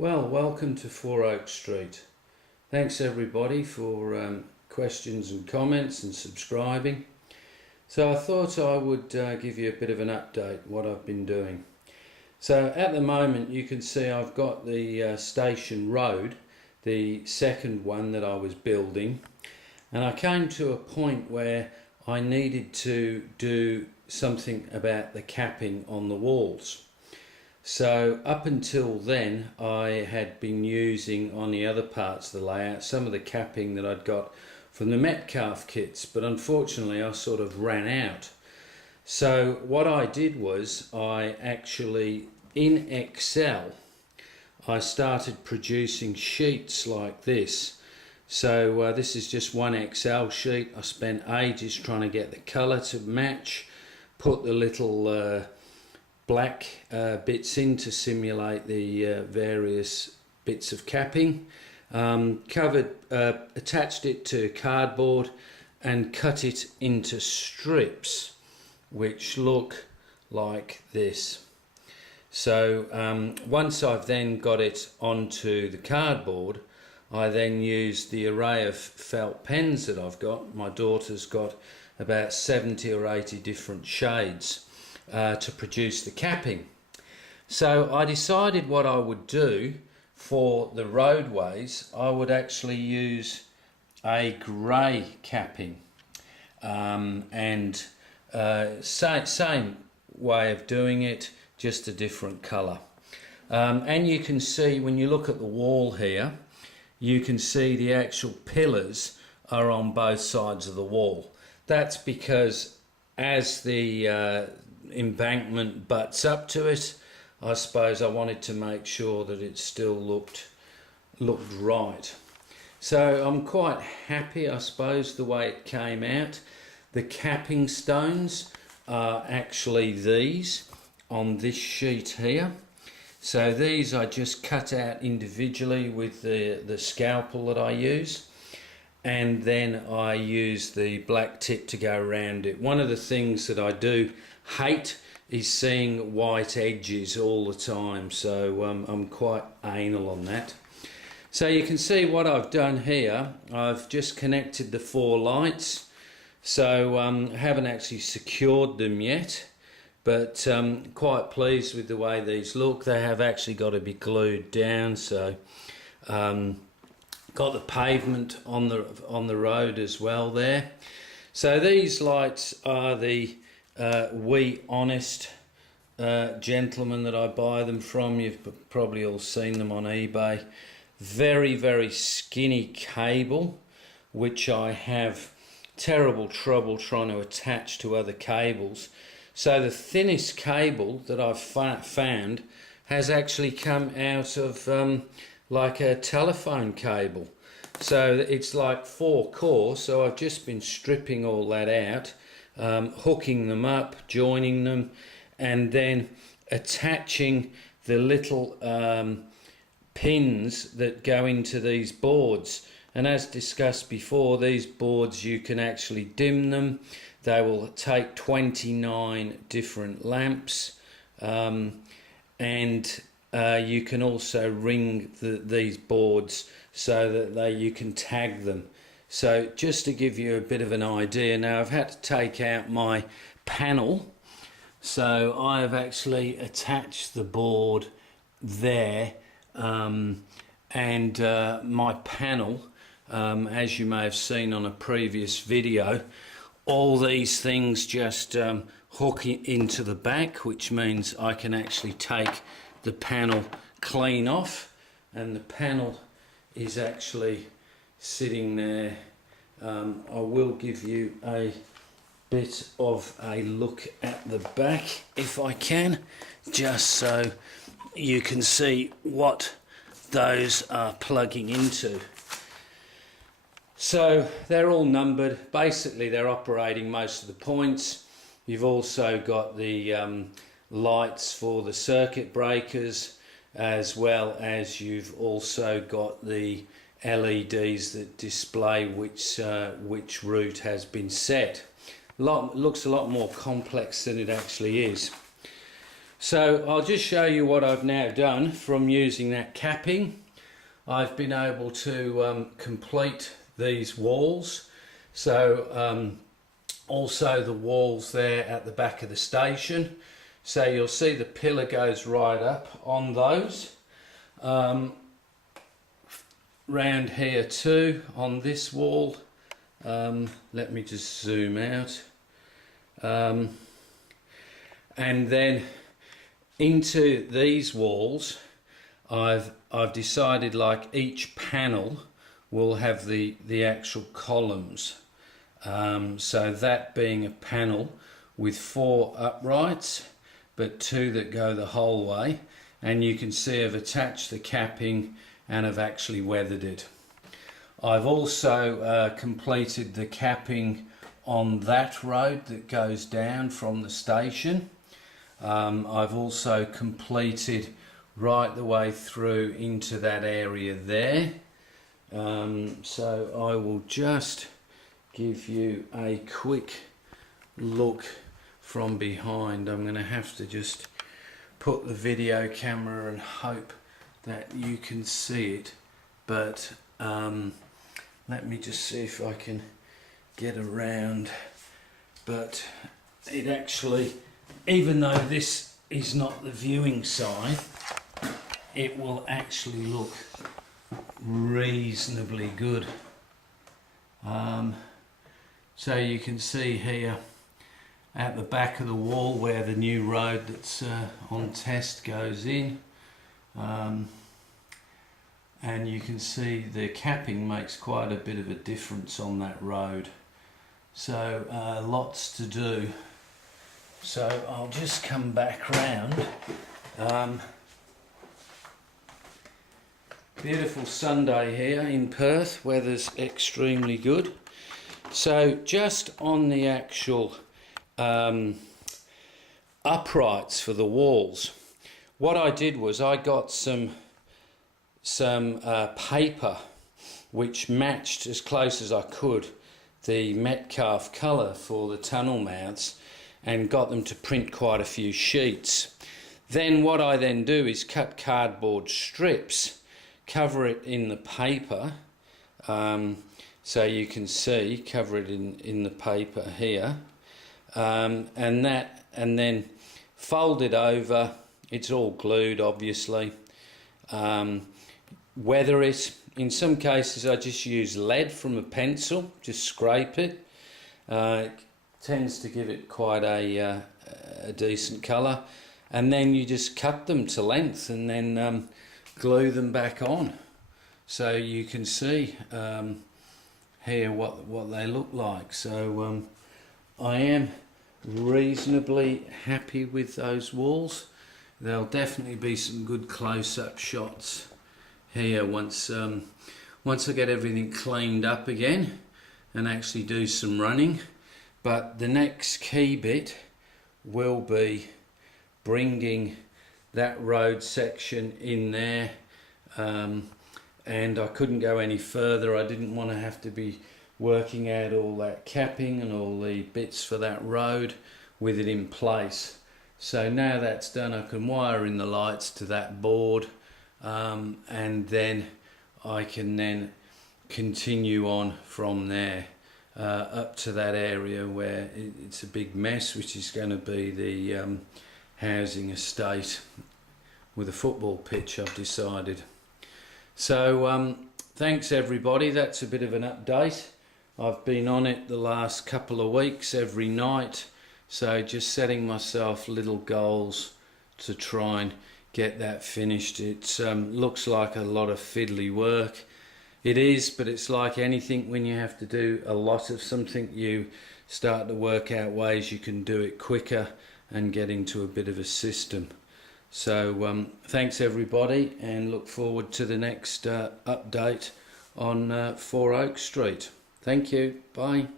Well, welcome to Four Oak Street. Thanks everybody for questions and comments and subscribing. So I thought I would give you a bit of an update what I've been doing. So at the moment you can see I've got the Station Road, the second one that I was building, and I came to a point where I needed to do something about the capping on the walls. So up until then I had been using on the other parts of the layout some of the capping that I'd got from the Metcalfe kits, but unfortunately I sort of ran out. So what I did was I actually, in Excel, I started producing sheets like this. So this is just one Excel sheet. I spent ages trying to get the colour to match, put the little black bits in to simulate the various bits of capping, attached it to cardboard and cut it into strips which look like this. So once I've then got it onto the cardboard, I then use the array of felt pens that I've got. My daughter's got about 70 or 80 different shades to produce the capping. So I decided what I would do for the roadways. I would actually use a grey capping, same way of doing it, just a different colour. And you can see when you look at the wall here, you can see the actual pillars are on both sides of the wall. That's because as the embankment butts up to it, I suppose I wanted to make sure that it still looked right. So I'm quite happy, I suppose, the way it came out. The capping stones are actually these on this sheet here. So these I just cut out individually with the scalpel that I use, and then I use the black tip to go around it. One of the things that I do hate is seeing white edges all the time, so I'm quite anal on that. So you can see what I've done here. I've just connected the 4 lights, so I haven't actually secured them yet, but quite pleased with the way these look. They have actually got to be glued down, so got the pavement on the road as well there. So these lights are the Wee Honest gentlemen that I buy them from. You've probably all seen them on eBay. Very, very skinny cable, which I have terrible trouble trying to attach to other cables. So the thinnest cable that I've found has actually come out of like a telephone cable. So it's like 4 core, so I've just been stripping all that out, hooking them up, joining them, and then attaching the little pins that go into these boards. And as discussed before, these boards, you can actually dim them. They will take 29 different lamps, and you can also ring these boards so that you can tag them. So just to give you a bit of an idea, now I've had to take out my panel, so I have actually attached the board there, and my panel, as you may have seen on a previous video, all these things just hook into the back, which means I can actually take the panel clean off, and the panel is actually sitting there. I will give you a bit of a look at the back if I can, just so you can see what those are plugging into. So they're all numbered. Basically they're operating most of the points. You've also got the lights for the circuit breakers, as well as you've also got the LEDs that display which route has been set. Looks a lot more complex than it actually is. So I'll just show you what I've now done from using that capping. I've been able to complete these walls. So also the walls there at the back of the station. So you'll see the pillar goes right up on those. Round here too on this wall. Let me just zoom out. And then into these walls, I've decided like each panel will have the actual columns. So that being a panel with 4 uprights, but 2 that go the whole way. And you can see I've attached the capping and I've actually weathered it. I've also completed the capping on that road that goes down from the station. I've also completed right the way through into that area there. So I will just give you a quick look from behind. I'm going to have to just put the video camera and hope that you can see it, but let me just see if I can get around. But it actually, even though this is not the viewing side, it will actually look reasonably good. So you can see here at the back of the wall where the new road that's on test goes in, and you can see the capping makes quite a bit of a difference on that road. So lots to do. So I'll just come back round. Beautiful Sunday here in Perth, weather's extremely good. So just on the actual uprights for the walls, what I did was I got some paper which matched as close as I could the Metcalfe colour for the tunnel mouths, and got them to print quite a few sheets. Then what I then do is cut cardboard strips, cover it in the paper, so you can see, cover it in the paper here, and then fold it over. It's all glued obviously. Weather it. In some cases I just use lead from a pencil, just scrape it. It tends to give it quite a decent colour, and then you just cut them to length and then glue them back on. So you can see here what they look like. So I am reasonably happy with those walls. There'll definitely be some good close-up shots here once I get everything cleaned up again and actually do some running. But the next key bit will be bringing that road section in there, and I couldn't go any further. I didn't want to have to be working out all that capping and all the bits for that road with it in place. So now that's done, I can wire in the lights to that board, and then I can then continue on from there up to that area where it's a big mess, which is going to be the housing estate with a football pitch, I've decided. So thanks everybody, that's a bit of an update. I've been on it the last couple of weeks every night, so just setting myself little goals to try and get that finished. It looks like a lot of fiddly work. It is, but it's like anything, when you have to do a lot of something, you start to work out ways you can do it quicker and get into a bit of a system. So thanks everybody, and look forward to the next update on 4 Oak Street. Thank you. Bye.